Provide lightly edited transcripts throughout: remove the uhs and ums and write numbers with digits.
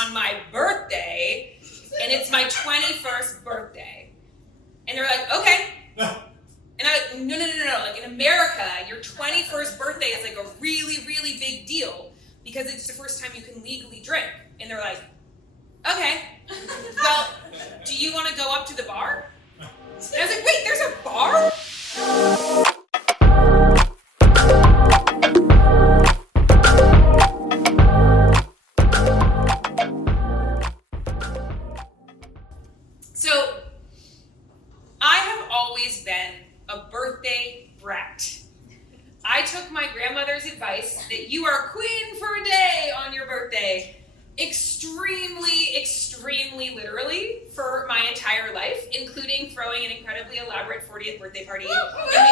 on my birthday, and it's my 21st birthday. And they're like, okay. And I'm like, no. Like in America, your 21st birthday is like a really, really big deal because it's the first time you can legally drink. And they're like, okay, well, do you want to go up to the bar? And I was like, wait, there's a bar? So, I have always been a birthday brat. I took my grandmother's advice that you are queen for a day on your birthday extremely, extremely literally for my entire life, including throwing an incredibly elaborate 40th birthday party and making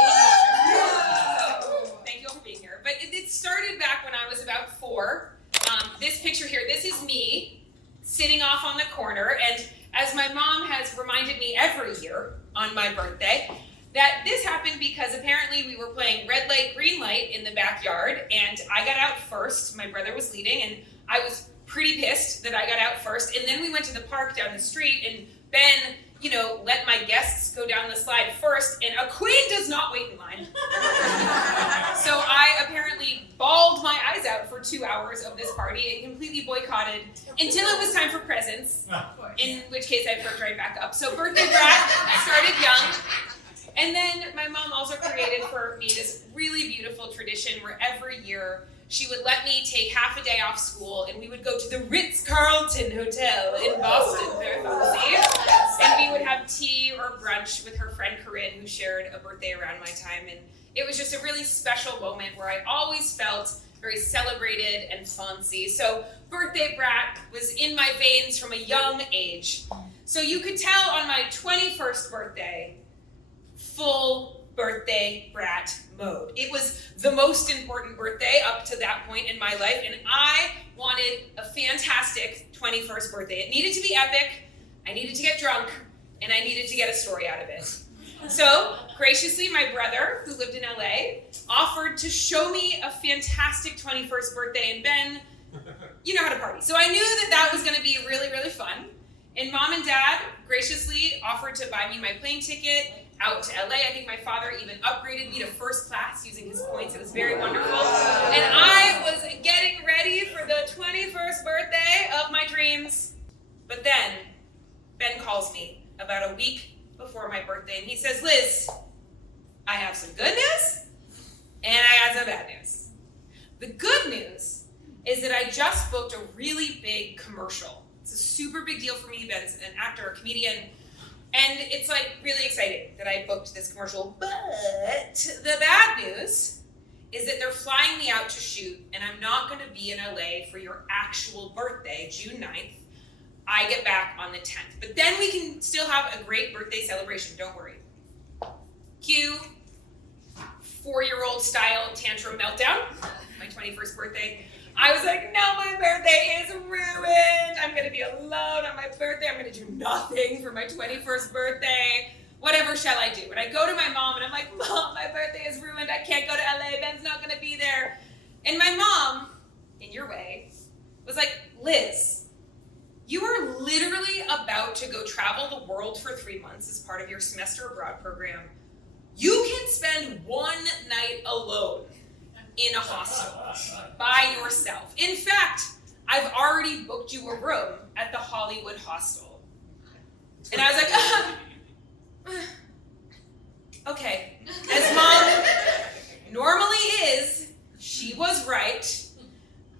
Thank you all for being here. But it started back when I was about 4. This picture here, this is me sitting off on the corner, and as my mom has reminded me every year on my birthday, that this happened because apparently we were playing red light, green light in the backyard, and I got out first. My brother was leading, and I was pretty pissed that I got out first. And then we went to the park down the street, and Ben, let my guests go down the slide first, and a queen does not wait in line. So I apparently bawled my eyes out for 2 hours of this party and completely boycotted until it was time for presents, in which case I perked right back up. So birthday brat started young. And then my mom also created for me this really beautiful tradition where every year she would let me take half a day off school and we would go to the Ritz-Carlton Hotel in Boston, very fancy. And we would have tea or brunch with her friend Corinne, who shared a birthday around my time. And it was just a really special moment where I always felt very celebrated and fancy. So birthday brat was in my veins from a young age. So you could tell on my 21st birthday, full birthday brat mode. It was the most important birthday up to that point in my life, and I wanted a fantastic 21st birthday. It needed to be epic, I needed to get drunk, and I needed to get a story out of it. So, graciously, my brother, who lived in LA, offered to show me a fantastic 21st birthday, and Ben, you know how to party. So I knew that was going to be really, really fun, and Mom and Dad graciously offered to buy me my plane ticket out to LA. I think my father even upgraded me to first class using his points. It was very wonderful. And I was getting ready for the 21st birthday of my dreams. But then Ben calls me about a week before my birthday and he says, Liz, I have some good news and I have some bad news. The good news is that I just booked a really big commercial. It's a super big deal for me. Ben's an actor, a comedian. And it's like really exciting that I booked this commercial, but the bad news is that they're flying me out to shoot and I'm not going to be in LA for your actual birthday, June 9th. I get back on the 10th, but then we can still have a great birthday celebration, don't worry. Cue 4-year-old style tantrum meltdown, my 21st birthday. I was like, no, my birthday is ruined. I'm going to be alone on my birthday. I'm going to do nothing for my 21st birthday. Whatever shall I do? And I go to my mom and I'm like, Mom, my birthday is ruined. I can't go to LA. Ben's not going to be there. And my mom, in your way, was like, Liz, you are literally about to go travel the world for 3 months as part of your semester abroad program. You can spend one night alone in a hostel by yourself. In fact, I've already booked you a room at the Hollywood hostel. And I was like, okay. As Mom normally is, she was right.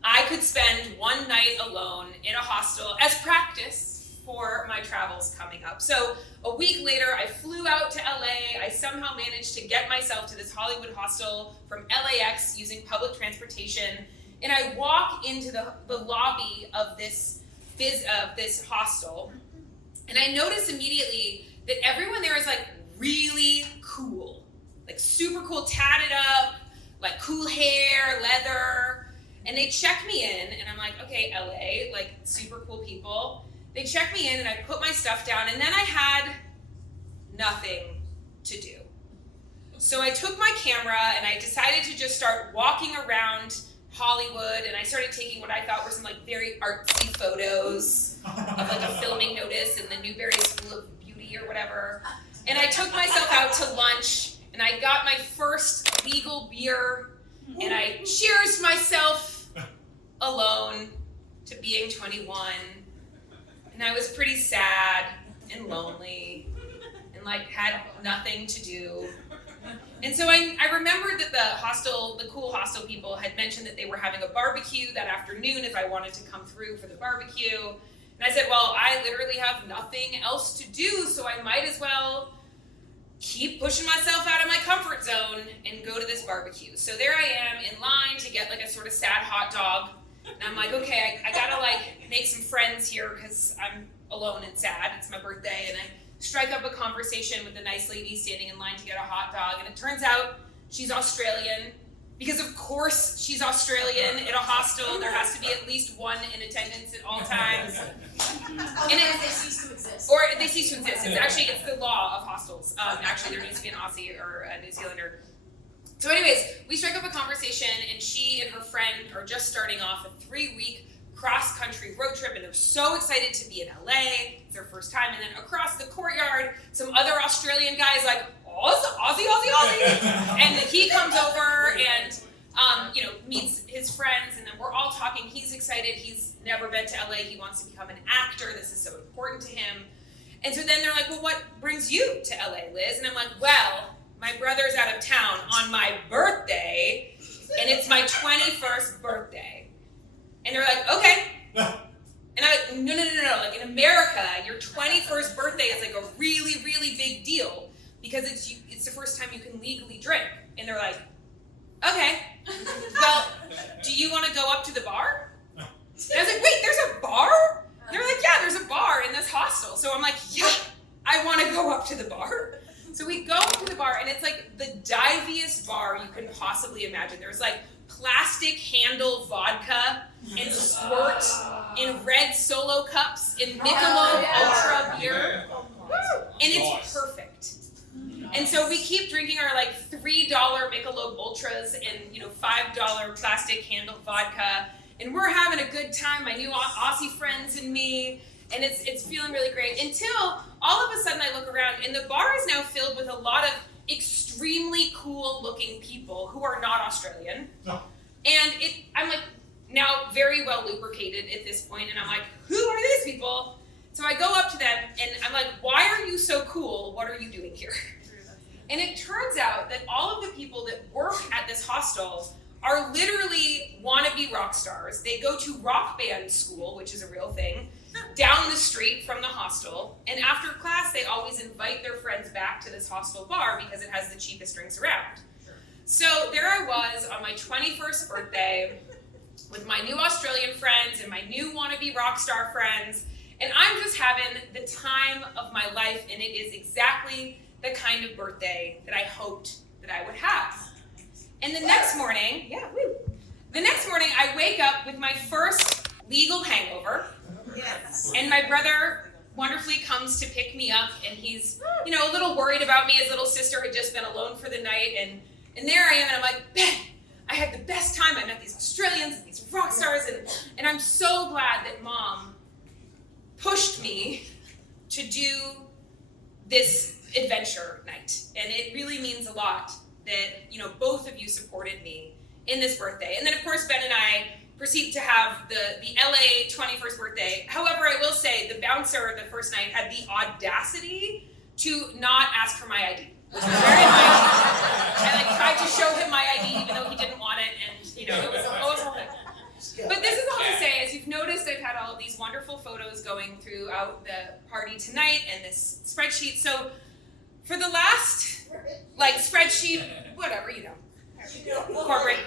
I could spend one night alone in a hostel as practice for my travels coming up. So a week later, I flew out to LA. I somehow managed to get myself to this Hollywood hostel from LAX using public transportation. And I walk into the lobby of this hostel. And I notice immediately that everyone there is like really cool, like super cool, tatted up, like cool hair, leather. And they check me in and I'm like, okay, LA, like super cool people. They checked me in and I put my stuff down and then I had nothing to do. So I took my camera and I decided to just start walking around Hollywood, and I started taking what I thought were some like very artsy photos of like a filming notice in the Newberry School of Beauty or whatever. And I took myself out to lunch, and I got my first legal beer, and I cheersed myself alone to being 21. And I was pretty sad and lonely and like had nothing to do. And so I remembered that the cool hostel people had mentioned that they were having a barbecue that afternoon if I wanted to come through for the barbecue. And I said, well, I literally have nothing else to do, so I might as well keep pushing myself out of my comfort zone and go to this barbecue. So there I am in line to get like a sort of sad hot dog. And I'm like, okay, I gotta like make some friends here because I'm alone and sad. It's my birthday, and I strike up a conversation with a nice lady standing in line to get a hot dog, and it turns out she's Australian, because of course she's Australian. At a hostel, there has to be at least one in attendance at all times. And they cease to exist. Or they cease to exist. It's the law of hostels. Actually, there needs to be an Aussie or a New Zealander. So anyways, we strike up a conversation, and she and her friend are just starting off a 3-week cross-country road trip, and they're so excited to be in LA. It's their first time. And then across the courtyard, some other Australian guy's like, Aussie. And he comes over and meets his friends, and then we're all talking. He's excited. He's never been to LA. He wants to become an actor. This is so important to him. And so then they're like, well, what brings you to LA, Liz? And I'm like, well, my brother's out of town on my birthday, and it's my 21st birthday. And they're like, okay. And I'm like, no. Like in America, your 21st birthday is like a really, really big deal because it's the first time you can legally drink. And they're like, okay. Well, do you want to go up to the bar? And I was like, wait, there's a bar? And they're like, yeah, there's a bar in this hostel. So I'm like, yeah, I want to go up to the bar. So we go up to the bar, and it's like the diviest bar you can possibly imagine. There's like plastic handle vodka and squirt in red Solo cups in Michelob Ultra beer. And it's perfect. And so we keep drinking our like $3 Michelob Ultras and $5 plastic handle vodka, and we're having a good time, my new Aussie friends and me, and it's feeling really great until all of a sudden I look around and the bar is now filled with a lot of extremely cool looking people who are not Australian. No. And I'm like now very well lubricated at this point, and I'm like, who are these people? So I go up to them and I'm like, why are you so cool? What are you doing here? And it turns out that all of the people that work at this hostel are literally wannabe rock stars. They go to rock band school, which is a real thing, down the street from the hostel. And after class, they always invite their friends back to this hostel bar because it has the cheapest drinks around. So there I was on my 21st birthday with my new Australian friends and my new wannabe rock star friends. And I'm just having the time of my life, and it is exactly the kind of birthday that I hoped that I would have. And the next morning, I wake up with my first legal hangover. Yes. And my brother wonderfully comes to pick me up, and he's, a little worried about me. His little sister had just been alone for the night, and there I am, and I'm like, Ben, I had the best time. I met these Australians and these rock stars, and I'm so glad that Mom pushed me to do this adventure night. And it really means a lot that, both of you supported me in this birthday. And then, of course, Ben and I proceed to have the LA 21st birthday. However, I will say the bouncer the first night had the audacity to not ask for my ID, which was very nice. I tried to show him my ID even though he didn't want it, and it was a whole thing. But this is all to say, as you've noticed, I've had all of these wonderful photos going throughout the party tonight and this spreadsheet. So for the last spreadsheet, whatever, corporate.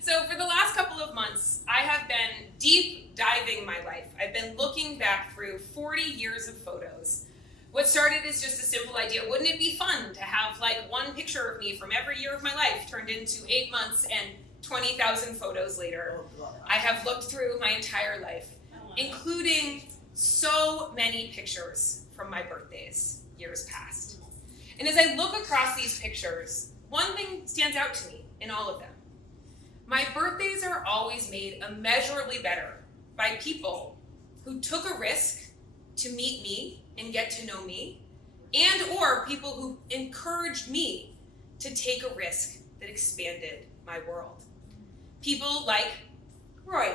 So for the last couple of months, I have been deep diving my life. I've been looking back through 40 years of photos. What started as just a simple idea, wouldn't it be fun to have one picture of me from every year of my life turned into 8 months and 20,000 photos later. I have looked through my entire life, including so many pictures from my birthdays, years past. And as I look across these pictures, one thing stands out to me in all of them. My birthdays are always made immeasurably better by people who took a risk to meet me and get to know me, and or people who encouraged me to take a risk that expanded my world. People like Roy,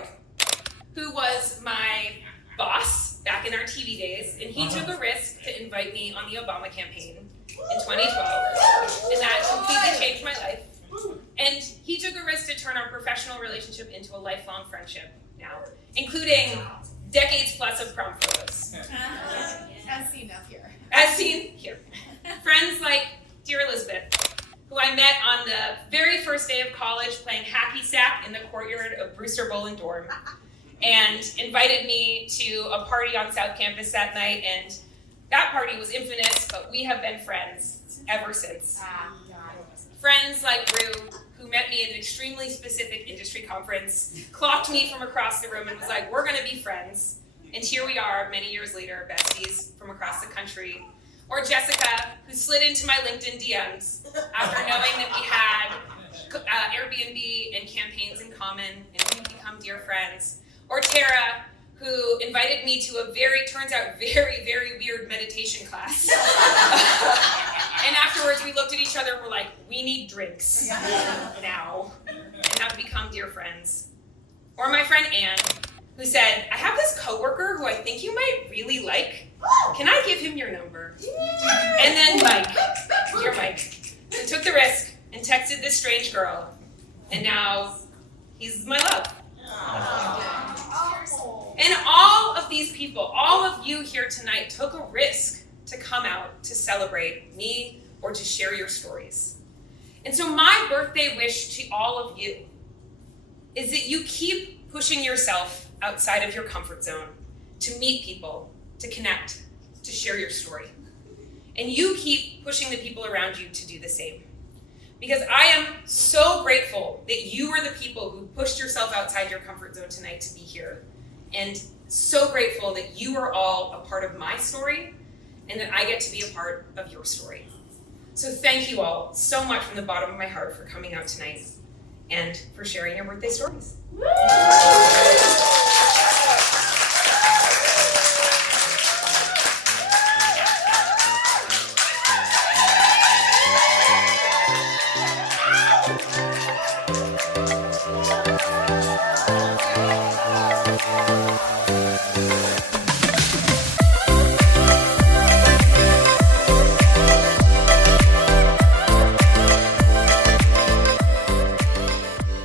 who was my boss back in our TV days, and he took a risk to invite me on the Obama campaign in 2012, and that completely changed my life. And he took a risk to turn our professional relationship into a lifelong friendship now, including decades plus of prom photos. As seen up here. As seen here. Friends like dear Elizabeth, who I met on the very first day of college playing hacky sack in the courtyard of Brewster Boland dorm, and invited me to a party on South Campus that night, and that party was infamous, but we have been friends ever since. Friends like Rue, who met me at an extremely specific industry conference, clocked me from across the room and was like, we're gonna be friends. And here we are, many years later, besties from across the country. Or Jessica, who slid into my LinkedIn DMs after knowing that we had Airbnb and campaigns in common, and we've become dear friends. Or Tara, who invited me to a turns out very, very weird meditation class. And afterwards we looked at each other and were like, we need drinks now, and have become dear friends. Or my friend Anne, who said, I have this coworker who I think you might really like. Can I give him your number? And then Mike, dear Mike, who took the risk and texted this strange girl, and now he's my love. And all of these people, all of you here tonight took a risk to come out to celebrate me or to share your stories. And so my birthday wish to all of you is that you keep pushing yourself outside of your comfort zone to meet people, to connect, to share your story. And you keep pushing the people around you to do the same. Because I am so grateful that you are the people who pushed yourself outside your comfort zone tonight to be here. And so grateful that you are all a part of my story and that I get to be a part of your story. So thank you all so much from the bottom of my heart for coming out tonight and for sharing your birthday stories. Woo!